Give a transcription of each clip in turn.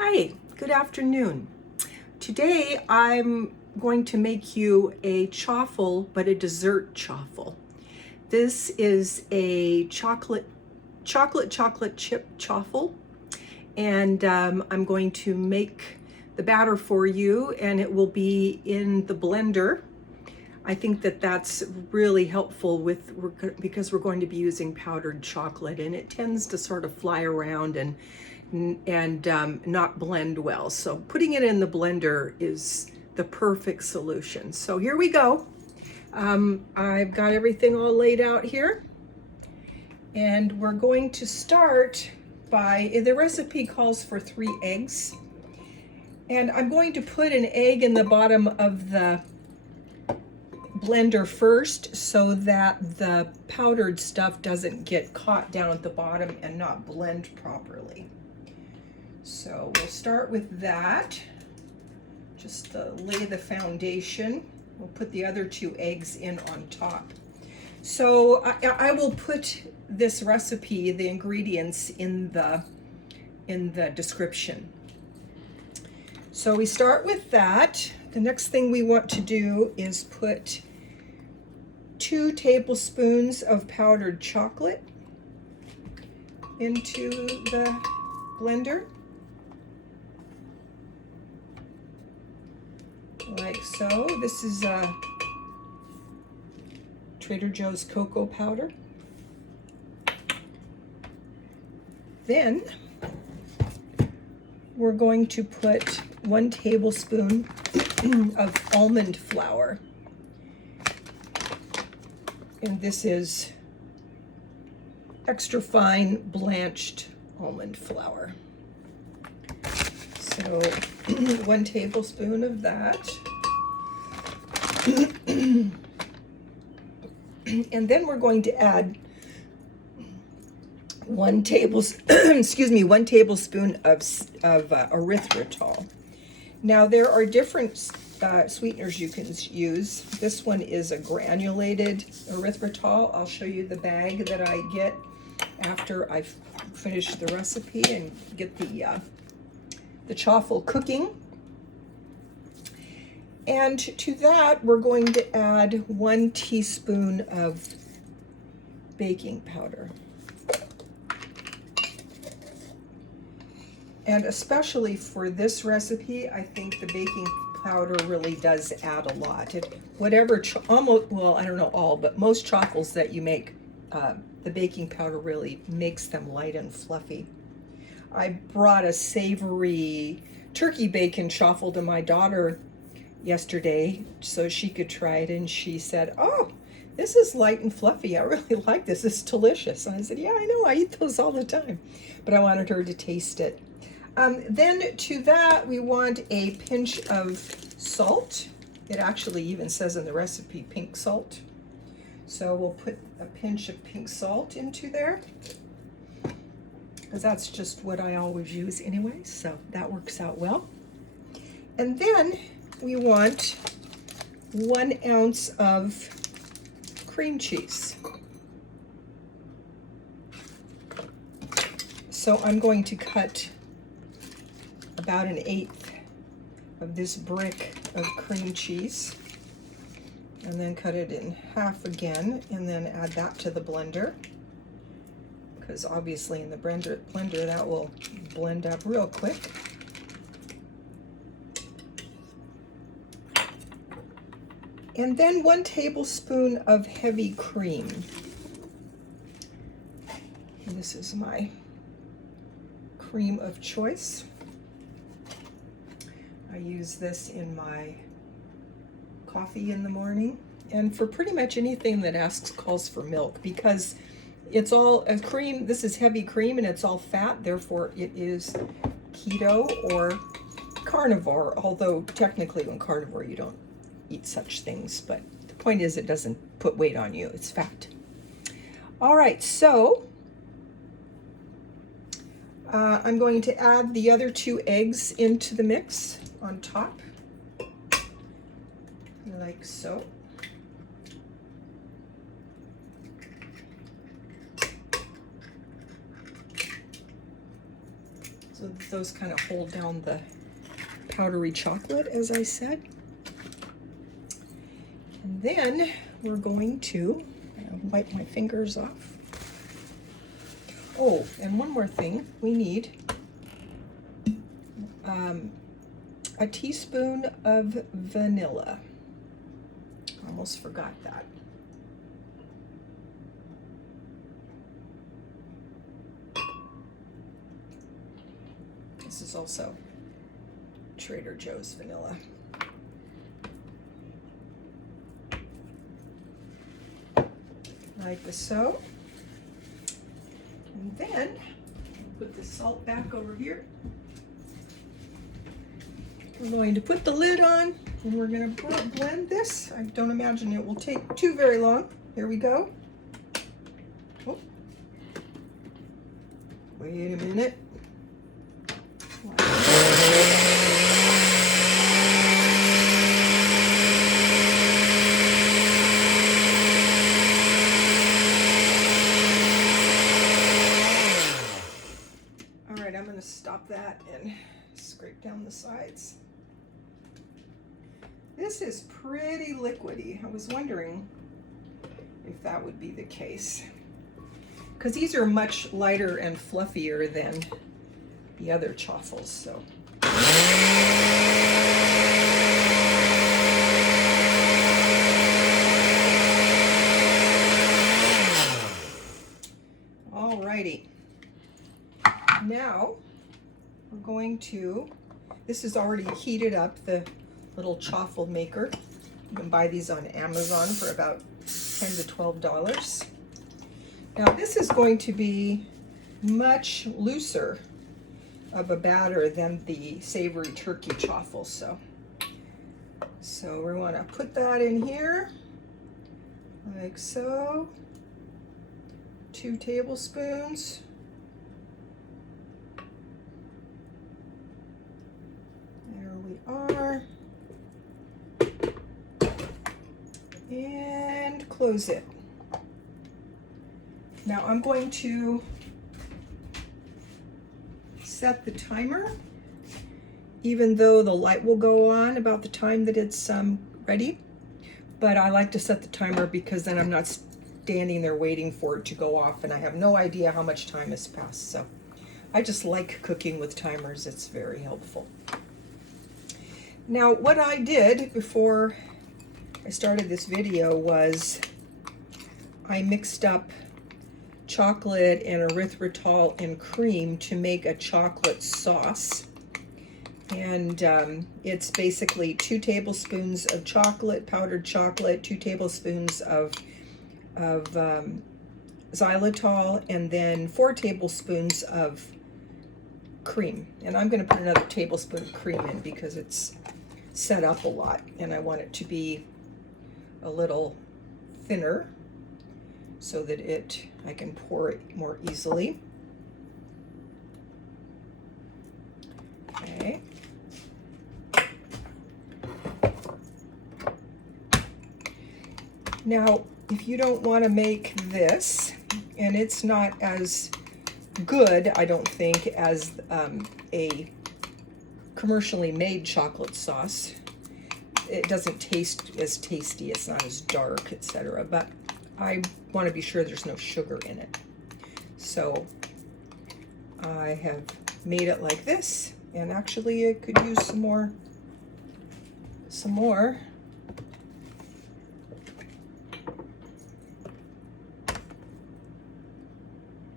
Hi, good afternoon. Today I'm going to make you a chauffle, but a dessert chauffle. This is a chocolate chip chauffle, and I'm going to make the batter for you, and it will be in the blender. I think that that's really helpful because we're going to be using powdered chocolate, and it tends to sort of fly around and not blend well. So putting it in the blender is the perfect solution. So here we go. I've got everything all laid out here, and we're going to start by, the recipe calls for 3 eggs, and I'm going to put an egg in the bottom of the blender first so that the powdered stuff doesn't get caught down at the bottom and not blend properly. So we'll start with that, just to lay the foundation. We'll put the other 2 eggs in on top. So I will put this recipe, the ingredients, in the description. So we start with that. The next thing we want to do is put 2 tablespoons of powdered chocolate into the blender, like so. This is Trader Joe's cocoa powder. Then we're going to put 1 tablespoon of almond flour. And this is extra fine blanched almond flour. So 1 tablespoon of that. And then we're going to add 1 tablespoon of erythritol. Now there are different sweeteners you can use. This one is a granulated erythritol. I'll show you the bag that I get after I finish the recipe and get the chauffle cooking. And to that, we're going to add 1 teaspoon of baking powder. And especially for this recipe, I think the baking powder really does add a lot. Almost, well, I don't know all, but most chauffles that you make, the baking powder really makes them light and fluffy. I brought a savory turkey bacon chauffle to my daughter yesterday so she could try it, and she said, "Oh, this is light and fluffy. I really like this. It's delicious." And I said, "Yeah, I know. I eat those all the time." But I wanted her to taste it. Then to that, we want a pinch of salt. It actually even says in the recipe pink salt. So we'll put a pinch of pink salt into there, because that's just what I always use anyway, so that works out well. And then we want 1 ounce of cream cheese. So I'm going to cut about 1/8 of this brick of cream cheese, and then cut it in half again, and then add that to the blender, because obviously in the blender that will blend up real quick. And then 1 tablespoon of heavy cream. And this is my cream of choice. I use this in my coffee in the morning, and for pretty much anything that calls for milk, because it's all a cream. This is heavy cream and it's all fat, therefore it is keto or carnivore, although technically when carnivore you don't eat such things, but the point is it doesn't put weight on you, it's fat. All right, so I'm going to add the other 2 eggs into the mix on top, like so. so that those kind of hold down the powdery chocolate, as I said. And then we're going to wipe my fingers off. Oh, and one more thing, we need a teaspoon of vanilla. Almost forgot that. This is also Trader Joe's vanilla. Like so. And then put the salt back over here. We're going to put the lid on and we're going to blend this. I don't imagine it will take too very long. Here we go. Oh. Wait a minute. All right, I'm going to stop that and scrape down the sides. This is pretty liquidy. I was wondering if that would be the case, because these are much lighter and fluffier than the other Chauffles. So alrighty, now we're going to, this is already heated up, the little Chauffle maker. You can buy these on Amazon for about $10 to $12. Now this is going to be much looser of a batter than the savory turkey Chauffles. So we want to put that in here like so. 2 tablespoons. There we are. And close it. Now I'm going to set the timer, even though the light will go on about the time that it's ready. But I like to set the timer because then I'm not standing there waiting for it to go off and I have no idea how much time has passed. So I just like cooking with timers. It's very helpful. Now what I did before I started this video was I mixed up chocolate and erythritol and cream to make a chocolate sauce. And it's basically 2 tablespoons of chocolate, powdered chocolate, 2 tablespoons of xylitol, and then 4 tablespoons of cream. And I'm going to put another tablespoon of cream in because it's set up a lot and I want it to be a little thinner so that I can pour it more easily. Okay. Now, if you don't want to make this, and it's not as good, I don't think, as a commercially made chocolate sauce. It doesn't taste as tasty, it's not as dark, etc. But I want to be sure there's no sugar in it. So I have made it like this, and actually I could use some more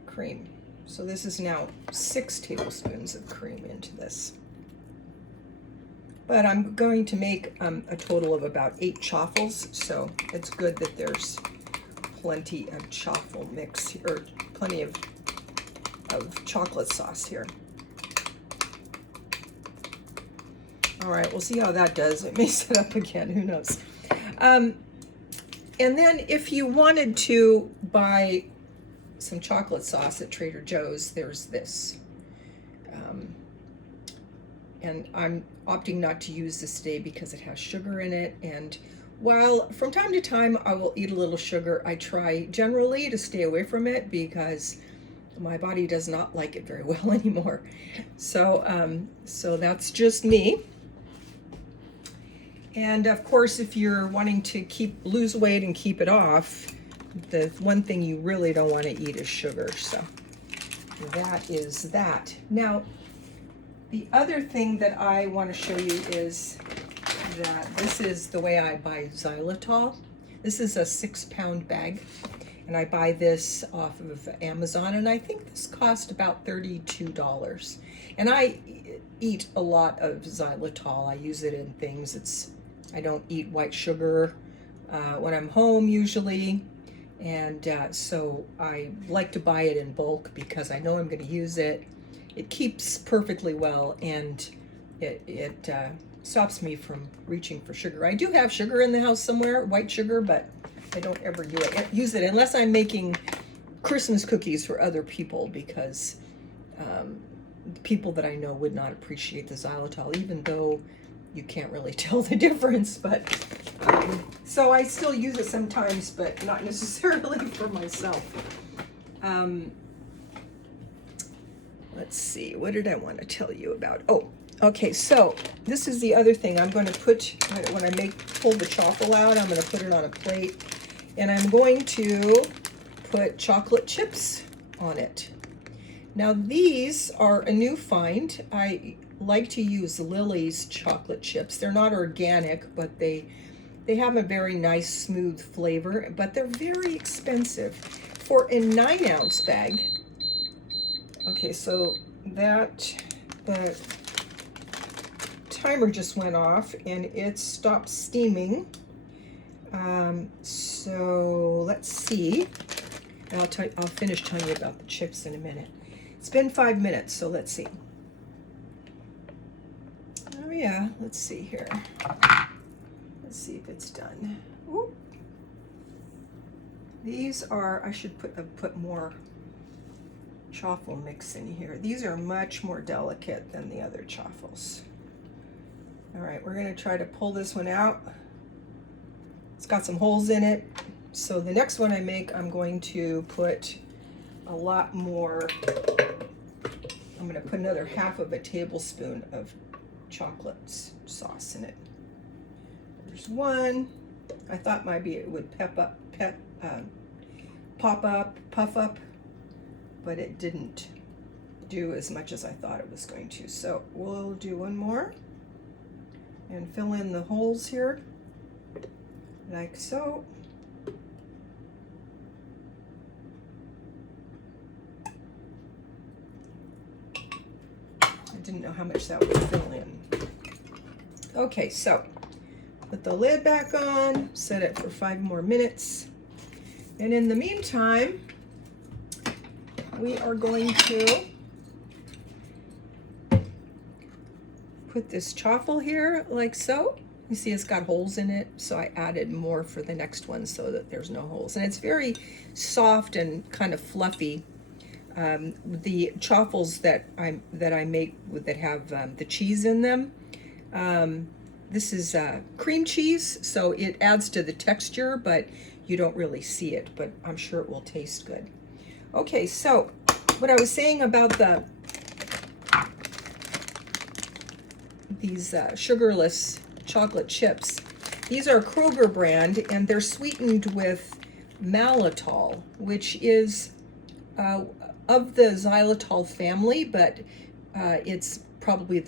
cream. So this is now 6 tablespoons of cream into this. But I'm going to make a total of about 8 Chauffles, so it's good that there's plenty of Chauffle mix, or plenty of chocolate sauce here. All right, we'll see how that does. It may set up again, who knows. And then if you wanted to buy some chocolate sauce at Trader Joe's, there's this. And I'm opting not to use this today because it has sugar in it. And while from time to time I will eat a little sugar, I try generally to stay away from it because My body does not like it very well anymore. So, so that's just me. And of course, if you're wanting to lose weight and keep it off, the one thing you really don't want to eat is sugar. So that is that. Now, the other thing that I want to show you is that this is the way I buy xylitol. This is a 6-pound bag, and I buy this off of Amazon, and I think this cost about $32. And I eat a lot of xylitol. I use it in things. I don't eat white sugar when I'm home usually, and so I like to buy it in bulk because I know I'm going to use it. It keeps perfectly well, and it stops me from reaching for sugar. I do have sugar in the house somewhere, white sugar, but I don't ever use it unless I'm making Christmas cookies for other people, because people that I know would not appreciate the xylitol, even though you can't really tell the difference. But so I still use it sometimes, but not necessarily for myself. Let's see, what did I want to tell you about? Oh, okay, so this is the other thing I'm going to put, when I pull the Chauffle out, I'm going to put it on a plate, and I'm going to put chocolate chips on it. Now these are a new find. I like to use Lily's chocolate chips. They're not organic, but they have a very nice smooth flavor, but they're very expensive. For a 9-ounce bag, okay, so the timer just went off and it stopped steaming. So let's see. I'll finish telling you about the chips in a minute. It's been 5 minutes, so let's see. Oh yeah, let's see here. Let's see if it's done. Ooh. These are, I should put more Chauffle mix in here. These are much more delicate than the other Chauffles. All right, we're gonna try to pull this one out. It's got some holes in it. So the next one I make, I'm going to put a lot more. I'm gonna put another half of a tablespoon of chocolate sauce in it. There's one. I thought maybe it would puff up, but it didn't do as much as I thought it was going to. So we'll do one more and fill in the holes here, like so. I didn't know how much that would fill in. Okay, so put the lid back on, set it for 5 more minutes. And in the meantime, we are going to put this Chauffle here like so. You see it's got holes in it, so I added more for the next one so that there's no holes. And it's very soft and kind of fluffy. The Chauffles that I make that have the cheese in them, this is cream cheese, so it adds to the texture, but you don't really see it, but I'm sure it will taste good. Okay, so what I was saying about these sugarless chocolate chips, these are Kroger brand, and they're sweetened with maltitol, which is of the xylitol family, but it's probably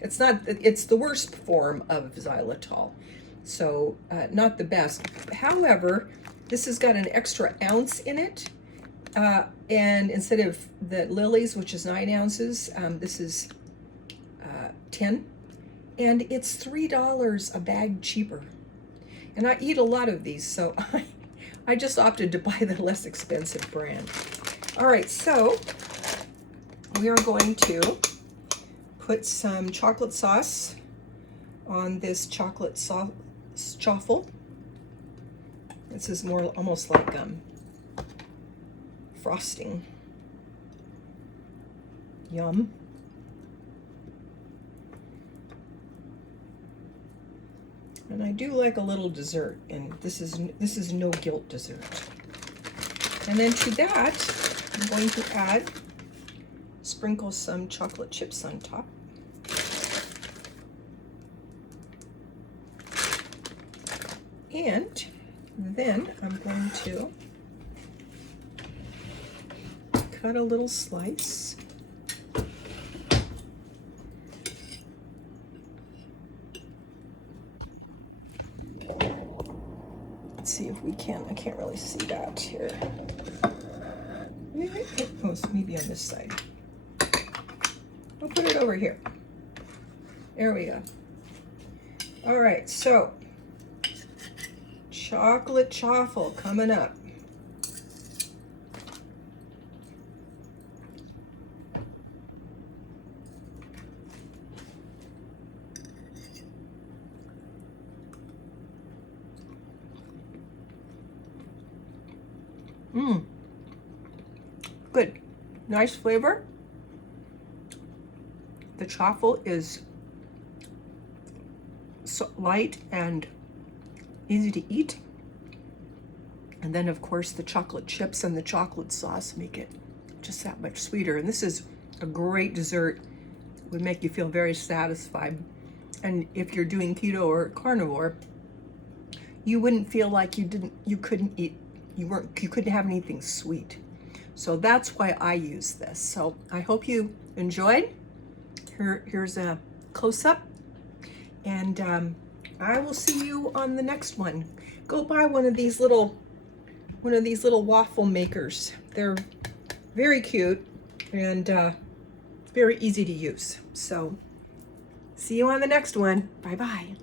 it's the worst form of xylitol, so not the best. However, this has got an extra ounce in it, and instead of the Lily's, which is 9 ounces, this is 10, and it's $3 a bag cheaper. And I eat a lot of these, so I just opted to buy the less expensive brand. All right, so we are going to put some chocolate sauce on this chocolate Chauffle. This is more almost like frosting. Yum. And I do like a little dessert, and this is no guilt dessert. And then to that, I'm going to sprinkle some chocolate chips on top. And then I'm going to cut a little slice. Let's see if we can. I can't really see that here. Oh, it's maybe on this side. We'll put it over here. There we go. All right, so chocolate chauffle coming up. Good, nice flavor. The chauffle is so light and easy to eat. And then of course the chocolate chips and the chocolate sauce make it just that much sweeter. And this is a great dessert. It would make you feel very satisfied. And if you're doing keto or carnivore, you wouldn't feel like you couldn't have anything sweet. So that's why I use this. So I hope you enjoyed. Here's a close-up, and I will see you on the next one. Go buy one of these little waffle makers. They're very cute and very easy to use. So see you on the next one. Bye-bye.